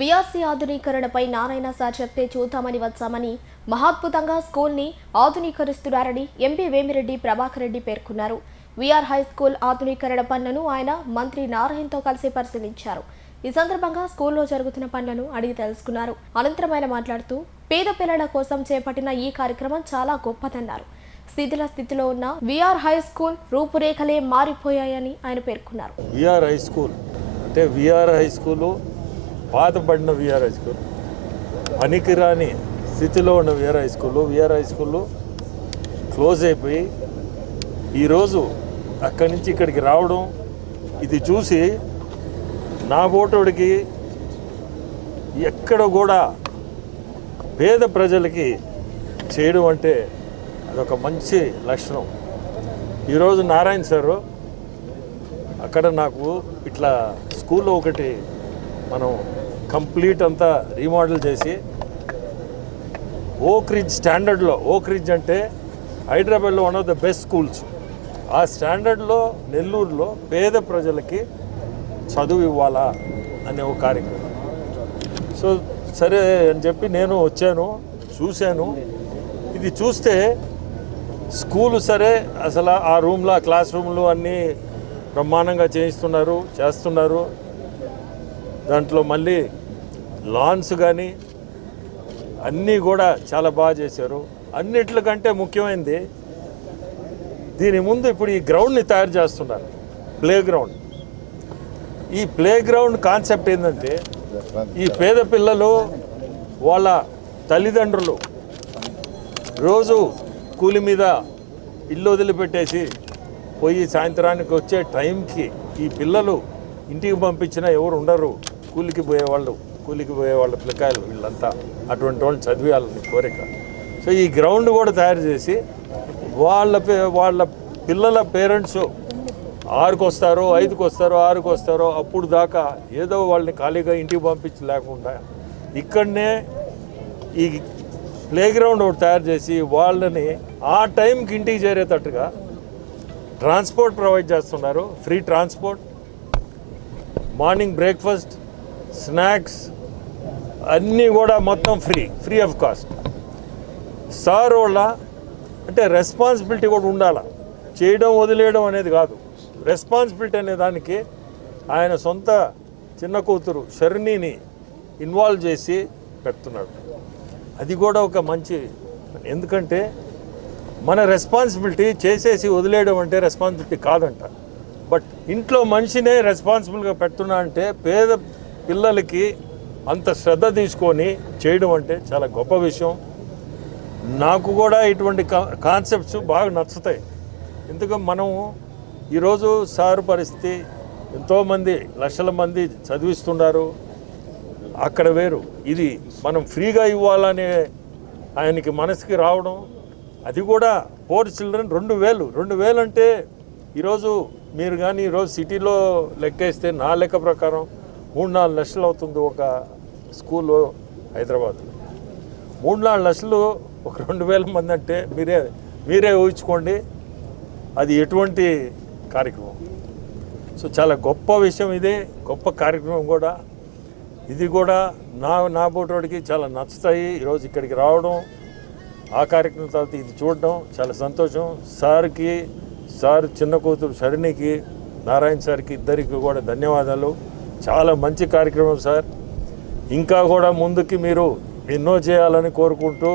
VRC ఆధునీకరణపై Narayana sir చెప్తే చూద్దామని వచ్చామని మహాద్భుతంగా స్కూల్ని ఆధునీకరిస్తున్నారని ఎంపీ వేమిరెడ్డి ప్రభాకర్ రెడ్డి పేర్కొన్నారు. వీఆర్ హై స్కూల్ ఆధునీకరణ పనులను ఆయన మంత్రి నారాయణతో కలిసి పరిశీలించారు. ఈ సందర్భంగా స్కూల్లో జరుగుతున్న పనులను అడిగి తెలుసుకున్నారు. అనంతరం ఆయన మాట్లాడుతూ పేద పిల్లల కోసం చేపట్టిన ఈ కార్యక్రమం చాలా గొప్పదన్నారు. శిథిల స్థితిలో ఉన్న వీఆర్ హై స్కూల్ రూపురేఖలే మారిపోయాయని ఆయన పేర్కొన్నారు. వీఆర్ హై స్కూల్ అంటే వీఆర్ హై స్కూలు పాతబడిన వీఆర్ హై స్కూల్, పనికిరాని స్థితిలో ఉన్న వీఆర్ హై స్కూలు క్లోజ్ అయిపోయి ఈరోజు అక్కడి నుంచి ఇక్కడికి రావడం, ఇది చూసి నా ఓటోడికి ఎక్కడ కూడా పేద ప్రజలకి చేయడం అంటే అదొక మంచి లక్షణం. ఈరోజు నారాయణ సారు అక్కడ నాకు ఇట్లా స్కూల్లో ఒకటి మనం కంప్లీట్ అంతా రీమోడల్ చేసి ఓక్ రిడ్జ్ స్టాండర్డ్లో, ఓక్ రిడ్జ్ అంటే హైదరాబాద్లో one of the best schools, ఆ స్టాండర్డ్లో నెల్లూరులో పేద ప్రజలకి చదువు ఇవ్వాలా అనే ఒక కార్యక్రమం. సో సరే అని చెప్పి నేను వచ్చాను, చూశాను. ఇది చూస్తే స్కూలు సరే, అసలు ఆ రూమ్లో క్లాస్ రూమ్లు అన్నీ బ్రహ్మాండంగా చేస్తున్నారు. దాంట్లో మళ్ళీ లాన్స్ కానీ అన్నీ కూడా చాలా బాగా చేశారు. అన్నిట్లకంటే ముఖ్యమైనది దీని ముందు ఇప్పుడు ఈ గ్రౌండ్ని తయారు చేస్తున్నారు, ప్లే గ్రౌండ్. ఈ ప్లే గ్రౌండ్ కాన్సెప్ట్ ఏంటంటే ఈ పేద పిల్లలు వాళ్ళ తల్లిదండ్రులు రోజు కూలి మీద ఇల్లు వదిలిపెట్టేసి పోయి సాయంత్రానికి వచ్చే టైంకి ఈ పిల్లలు ఇంటికి పంపించినా ఎవరు ఉండరు, కూలికి పోయేవాళ్ళ పిల్లకాయలు వీళ్ళంతా, అటువంటి వాళ్ళు చదివేయాలని కోరిక. సో ఈ గ్రౌండ్ కూడా తయారు చేసి వాళ్ళ పిల్లల పేరెంట్స్ 6కి వస్తారో 5కి వస్తారో 6కి వస్తారో అప్పుడు దాకా ఏదో వాళ్ళని ఖాళీగా ఇంటికి పంపించలేకుండా ఇక్కడనే ఈ ప్లే గ్రౌండ్ ఒకటి తయారు చేసి వాళ్ళని ఆ టైంకి ఇంటికి చేరేటట్టుగా ట్రాన్స్పోర్ట్ ప్రొవైడ్ చేస్తున్నారు. Free transport, morning breakfast, snacks అన్నీ కూడా మొత్తం ఫ్రీ ఆఫ్ కాస్ట్. సార్ వాళ్ళ అంటే రెస్పాన్సిబిలిటీ కూడా ఉండాలి, చేయడం వదిలేయడం అనేది కాదు. రెస్పాన్సిబిలిటీ అనే దానికి ఆయన సొంత చిన్న కూతురు షర్ణిని ఇన్వాల్వ్ చేసి పెడుతున్నాడు. అది కూడా ఒక మంచి, ఎందుకంటే మన రెస్పాన్సిబిలిటీ చేసేసి వదిలేయడం అంటే రెస్పాన్సిబిలిటీ కాదంట. బట్ ఇంట్లో మనిషినే రెస్పాన్సిబుల్గా పెడుతున్నా అంటే పేద పిల్లలకి అంత శ్రద్ధ తీసుకొని చేయడం అంటే చాలా గొప్ప విషయం. నాకు కూడా ఇటువంటి కాన్సెప్ట్స్ బాగా నచ్చుతాయి. ఎందుకంటే మనం ఈరోజు సారు పరిస్థితి, ఎంతోమంది లక్షల మంది చదివిస్తున్నారు, అక్కడ వేరు. ఇది మనం ఫ్రీగా ఇవ్వాలనే ఆయనకి మనసుకి రావడం, అది కూడా పోర్ చిల్డ్రన్ 2,000 అంటే ఈరోజు మీరు కానీ ఈరోజు సిటీలో లెక్కేస్తే నా లెక్క ప్రకారం 3-4 లక్షలు అవుతుంది ఒక స్కూలు హైదరాబాద్లో. 3-4 లక్షలు ఒక 2,000 మంది అంటే మీరే ఊహించుకోండి అది ఎటువంటి కార్యక్రమం. సో చాలా గొప్ప విషయం ఇది, గొప్ప కార్యక్రమం కూడా. ఇది కూడా నా బోటోడికి చాలా నచ్చుతాయి. ఈరోజు ఇక్కడికి రావడం, ఆ కార్యక్రమం తర్వాత ఇది చూడడం చాలా సంతోషం. సార్ చిన్న కూతురు షర్ణికి, నారాయణ సార్కి ఇద్దరికి కూడా ధన్యవాదాలు. చాలా మంచి కార్యక్రమం సార్. ఇంకా కూడా ముందుకి మీరు ఎన్నో చేయాలని కోరుకుంటూ